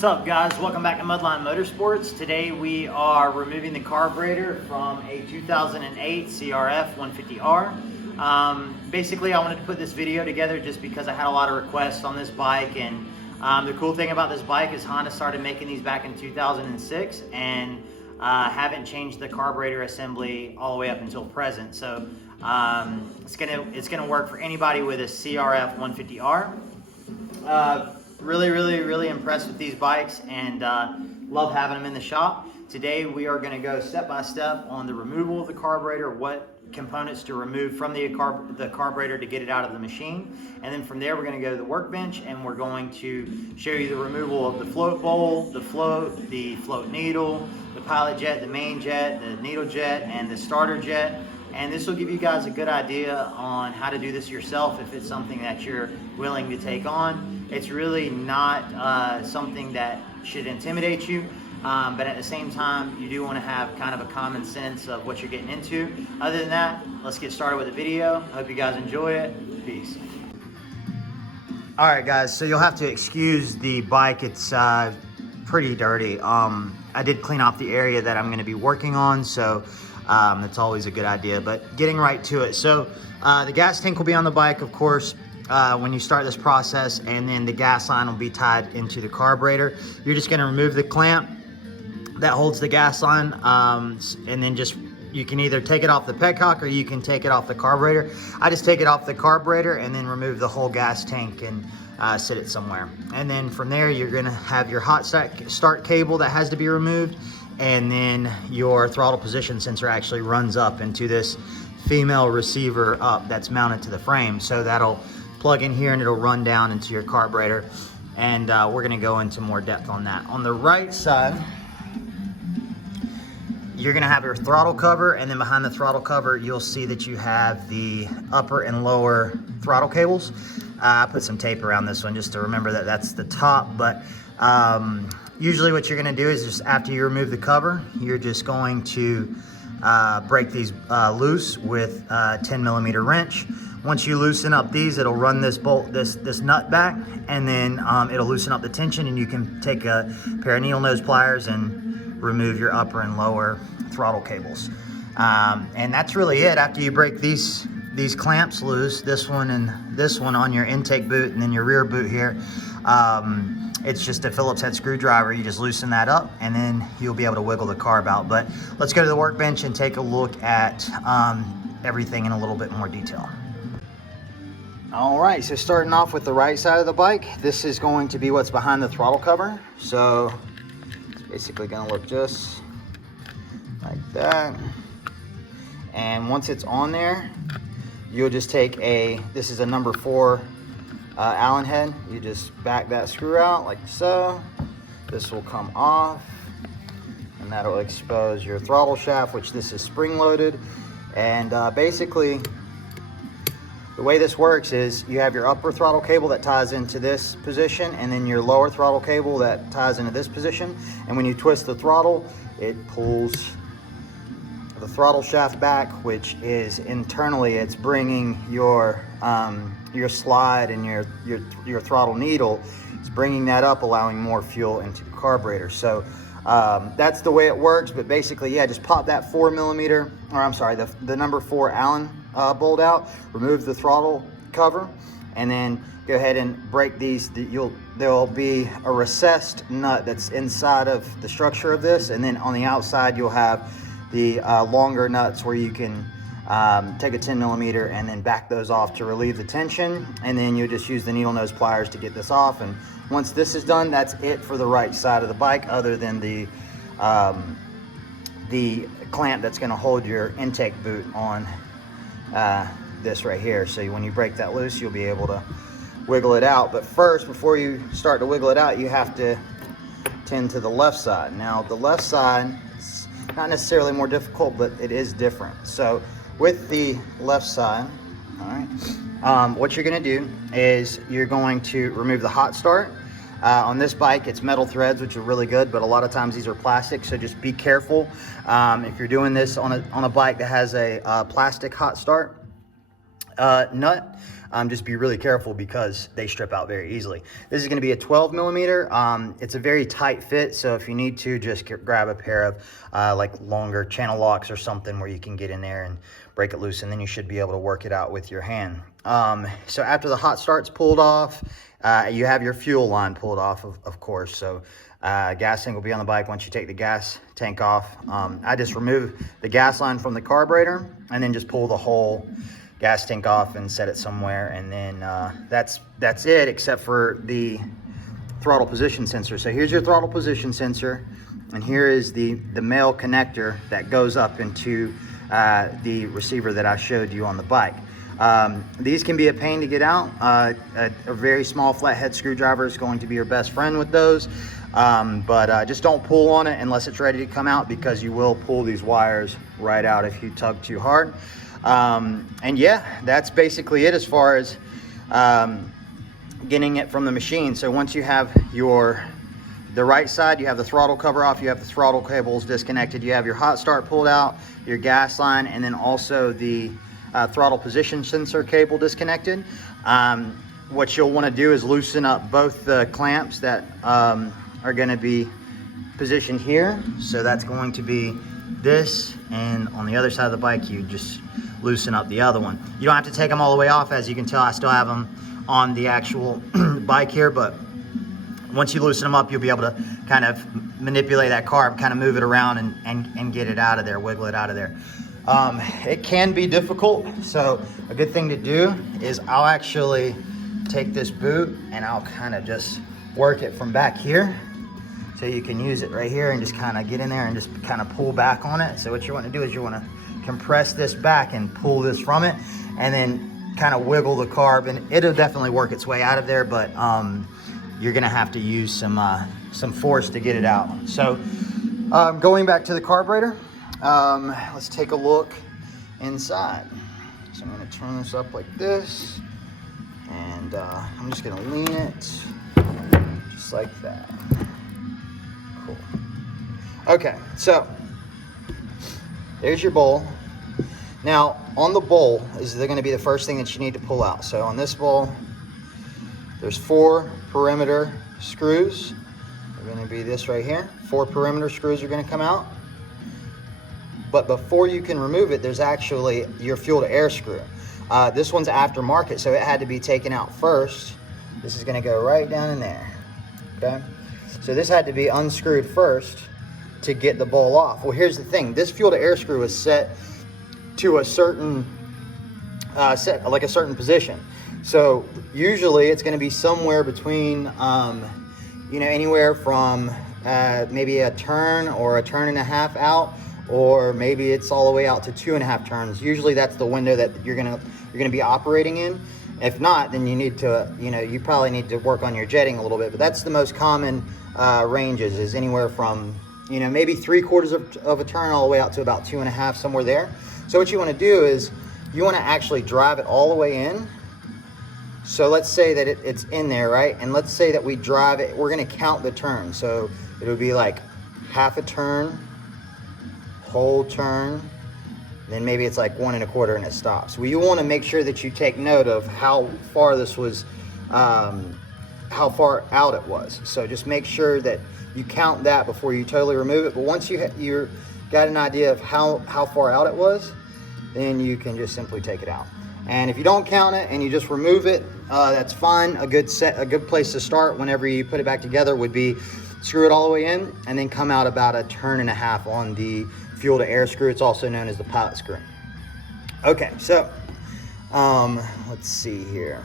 What's up, guys? Welcome back to Mudline Motorsports. Today we are removing the carburetor from a 2008 CRF150R. Basically, I wanted to put this video together just because I had a lot of requests on this bike, and the cool thing about this bike is Honda started making these back in 2006 and haven't changed the carburetor assembly all the way up until present. So it's gonna work for anybody with a CRF150R. Really impressed with these bikes and love having them in the shop. Today we are going to go step by step on the removal of the carburetor, what components to remove from the carburetor to get it out of the machine, and then from there we're going to go to the workbench and we're going to show you the removal of the float bowl, the float needle, the pilot jet, the main jet, the needle jet, and the starter jet. And this will give you guys a good idea on how to do this yourself if it's something that you're willing to take on. It's really not something that should intimidate you, but at the same time, you do want to have kind of a common sense of what you're getting into. Other than that, let's get started with the video. Hope you guys enjoy it. Peace. All right, guys, so you'll have to excuse the bike. It's pretty dirty. I did clean off the area that I'm going to be working on, so that's always a good idea, but getting right to it. So the gas tank will be on the bike, of course, when you start this process, and then the gas line will be tied into the carburetor. You're just going to remove the clamp that holds the gas line, and then you can either take it off the petcock or you can take it off the carburetor. I just take it off the carburetor and then remove the whole gas tank and sit it somewhere. And then from there, you're going to have your hot start cable that has to be removed, and then your throttle position sensor actually runs up into this female receiver up that's mounted to the frame. So that'll plug in here and it'll run down into your carburetor, and we're going to go into more depth on that. On the right side, you're going to have your throttle cover, and then behind the throttle cover you'll see that you have the upper and lower throttle cables. I put some tape around this one just to remember that that's the top, but usually what you're going to do is just after you remove the cover, you're just going to break these loose with a 10mm wrench. Once you loosen up these, it'll run this bolt, this nut back, and then it'll loosen up the tension, and you can take a pair of needle nose pliers and remove your upper and lower throttle cables. And that's really it. After you break these clamps loose, this one and this one on your intake boot and then your rear boot here, it's just a Phillips head screwdriver. You just loosen that up and then you'll be able to wiggle the carb out. But let's go to the workbench and take a look at everything in a little bit more detail. All right, so starting off with the right side of the bike, this is going to be what's behind the throttle cover. So it's basically gonna look just like that. And once it's on there, you'll just take this is a number 4 Allen head. You just back that screw out like so. This will come off, and that'll expose your throttle shaft, which this is spring loaded. And basically, the way this works is you have your upper throttle cable that ties into this position, and then your lower throttle cable that ties into this position. And when you twist the throttle, it pulls the throttle shaft back, which is internally, it's bringing your slide and your throttle needle. It's bringing that up, allowing more fuel into the carburetor. So that's the way it works. But basically, yeah, just pop that the number 4 Allen bolt out, remove the throttle cover, and then go ahead and break these. There'll be a recessed nut that's inside of the structure of this, and then on the outside you'll have the longer nuts where you can take a 10mm and then back those off to relieve the tension, and then you just use the needle nose pliers to get this off. And once this is done, that's it for the right side of the bike, other than the clamp that's going to hold your intake boot on this right here. So when you break that loose, you'll be able to wiggle it out. But first, before you start to wiggle it out, you have to tend to the left side. Now the left side is not necessarily more difficult, but it is different. So with the left side, all right, what you're going to do is you're going to remove the hot start. On this bike, it's metal threads, which are really good, but a lot of times these are plastic, so just be careful. If you're doing this on a bike that has a plastic hot start nut, just be really careful because they strip out very easily. This is going to be a 12 millimeter. It's a very tight fit, so if you need to, just grab a pair of like longer channel locks or something where you can get in there and break it loose, and then you should be able to work it out with your hand. So after the hot start's pulled off, you have your fuel line pulled off, of course. So gas tank will be on the bike once you take the gas tank off. I just remove the gas line from the carburetor and then just pull the whole gas tank off and set it somewhere, and then that's it, except for the throttle position sensor. So here's your throttle position sensor, and here is the male connector that goes up into the receiver that I showed you on the bike. These can be a pain to get out. A very small flathead screwdriver is going to be your best friend with those. But just don't pull on it unless it's ready to come out, because you will pull these wires right out if you tug too hard. And yeah, that's basically it as far as getting it from the machine. So once you have the right side, you have the throttle cover off, you have the throttle cables disconnected, you have your hot start pulled out, your gas line, and then also the throttle position sensor cable disconnected. What you'll want to do is loosen up both the clamps that are going to be positioned here. So that's going to be this, and on the other side of the bike you just loosen up the other one. You don't have to take them all the way off. As you can tell, I still have them on the actual bike here, but once you loosen them up, you'll be able to kind of manipulate that carb, kind of move it around and get it out of there, wiggle it out of there. It can be difficult, so a good thing to do is I'll actually take this boot and I'll kind of just work it from back here. So you can use it right here and just kind of get in there and just kind of pull back on it. So what you want to do is you want to compress this back and pull this from it, and then kind of wiggle the carb, and it'll definitely work its way out of there, but you're going to have to use some force to get it out. So going back to the carburetor, let's take a look inside. So I'm going to turn this up like this, and I'm just going to lean it just like that. Cool. Okay, so there's your bowl. Now on the bowl is going to be the first thing that you need to pull out. So on this bowl, there's 4 perimeter screws. They're going to be this right here. 4 perimeter screws are going to come out. But before you can remove it, there's actually your fuel to air screw. This one's aftermarket, so it had to be taken out first. This is going to go right down in there. Okay, so this had to be unscrewed first to get the bowl off. Well, here's the thing: this fuel to air screw is set to a certain like a certain position. So usually it's going to be somewhere between anywhere from maybe a turn or a turn and a half out, or maybe it's all the way out to 2.5 turns. Usually that's the window that you're gonna be operating in. If not, then you need to, you probably need to work on your jetting a little bit. But that's the most common ranges, is anywhere from maybe 3/4 of a turn all the way out to about 2.5, somewhere there. So what you want to do is you want to actually drive it all the way in. So let's say that it's in there, right? And let's say that we drive it, we're going to count the turns. So it would be like half a turn, whole turn, then maybe it's like 1 1/4 and it stops. Well, you want to make sure that you take note of how far this was, how far out it was. So just make sure that you count that before you totally remove it. But once you're got an idea of how far out it was, then you can just simply take it out. And if you don't count it and you just remove it, that's fine. A good place to start whenever you put it back together would be screw it all the way in and then come out about a turn and a half on the fuel to air screw. It's also known as the pilot screw. Okay, so let's see here.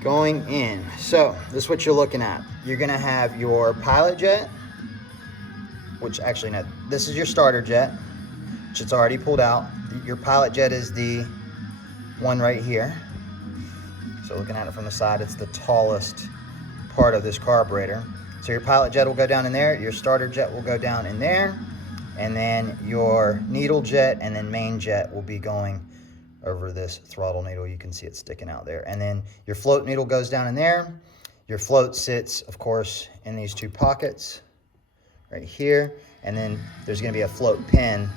Going in, so this is what you're looking at. You're gonna have your pilot jet, which actually no, this is your starter jet, which it's already pulled out. Your pilot jet is the one right here. So looking at it from the side, it's the tallest part of this carburetor. So your pilot jet will go down in there, your starter jet will go down in there, and then your needle jet and then main jet will be going over this throttle needle. You can see it sticking out there. And then your float needle goes down in there. Your float sits, of course, in these 2 pockets right here. And then there's gonna be a float pin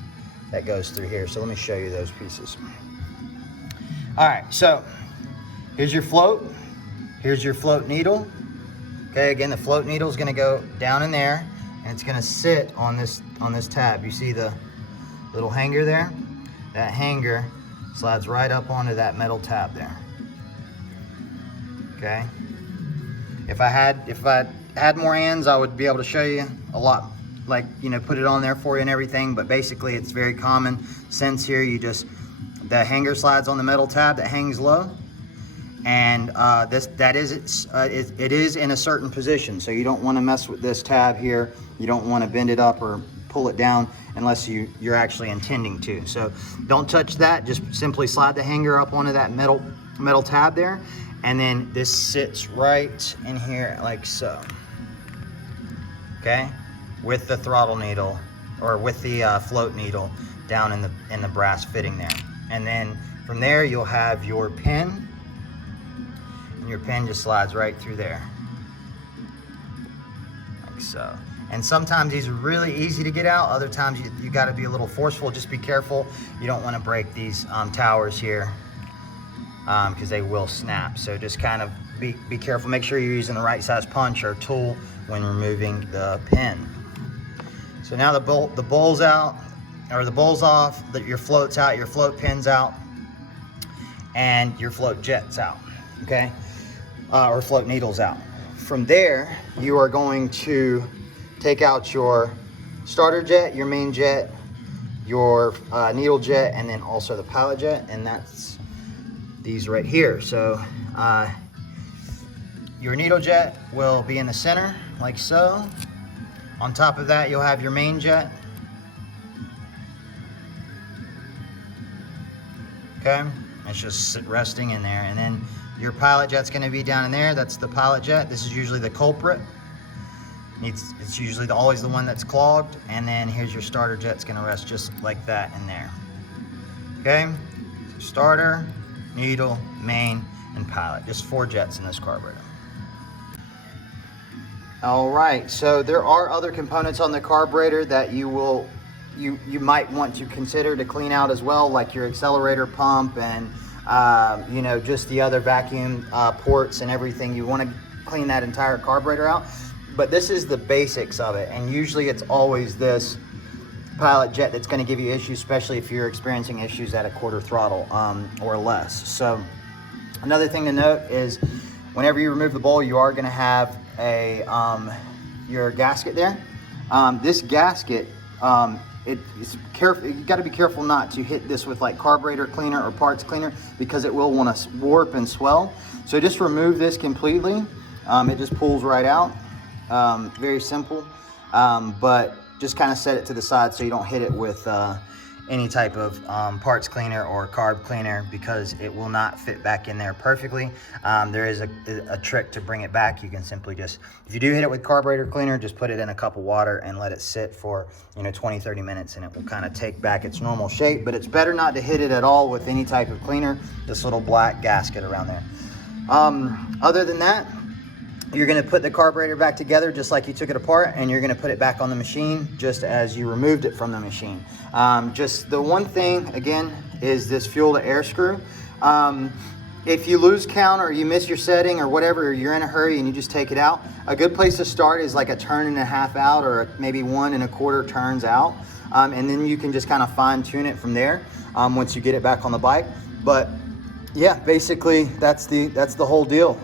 that goes through here. So let me show you those pieces. All right, so Here's your float. Here's your float needle. Okay, again, the float needle is gonna go down in there and it's gonna sit on this tab. You see the little hanger there? That hanger slides right up onto that metal tab there. Okay. If I had more hands, I would be able to show you a lot, like, you know, put it on there for you and everything, but basically it's very common sense here. You just, the hanger slides on the metal tab that hangs low, and it is in a certain position, so you don't want to mess with this tab here. You don't want to bend it up or pull it down unless you're actually intending to. So don't touch that, just simply slide the hanger up onto that metal tab there, and then this sits right in here like so. Okay, with the throttle needle, or with the float needle down in the brass fitting there. And then from there you'll have your pin, and your pin just slides right through there like so. And sometimes these are really easy to get out, other times you got to be a little forceful. Just be careful, you don't want to break these towers here, because they will snap. So just kind of be careful. Make sure you're using the right size punch or tool when removing the pin. So now the bowl's out, or the bowl's off, your float's out, your float pin's out, and your float jet's out, okay? Or float needle's out. From there, you are going to take out your starter jet, your main jet, your needle jet, and then also the pilot jet, and that's these right here. So your needle jet will be in the center, like so. On top of that, you'll have your main jet. Okay, it's just resting in there. And then your pilot jet's gonna be down in there. That's the pilot jet. This is usually the culprit. It's usually always the one that's clogged. And then here's your starter jet. It's gonna rest just like that in there. Okay, so starter, needle, main, and pilot. Just 4 jets in this carburetor. All right, so there are other components on the carburetor that you might want to consider to clean out as well, like your accelerator pump and you know, just the other vacuum ports and everything. You want to clean that entire carburetor out, but this is the basics of it, and usually it's always this pilot jet that's going to give you issues, especially if you're experiencing issues at a quarter throttle or less. So another thing to note is whenever you remove the bowl, you are going to have your gasket there. This gasket, it's careful. You got to be careful not to hit this with like carburetor cleaner or parts cleaner, because it will want to warp and swell. So just remove this completely. It just pulls right out. Very simple, but just kind of set it to the side so you don't hit it with any type of parts cleaner or carb cleaner, because it will not fit back in there perfectly. There is a trick to bring it back. You can simply just, if you do hit it with carburetor cleaner, just put it in a cup of water and let it sit for 20-30 minutes, and it will kind of take back its normal shape. But it's better not to hit it at all with any type of cleaner, this little black gasket around there. Other than that, you're going to put the carburetor back together just like you took it apart, and you're going to put it back on the machine just as you removed it from the machine. Just the one thing, again, is this fuel to air screw. If you lose count or you miss your setting or whatever, or you're in a hurry and you just take it out, a good place to start is like a 1.5 turns out, or maybe 1.25 turns out. And then you can just kind of fine tune it from there once you get it back on the bike. But yeah, basically that's the whole deal.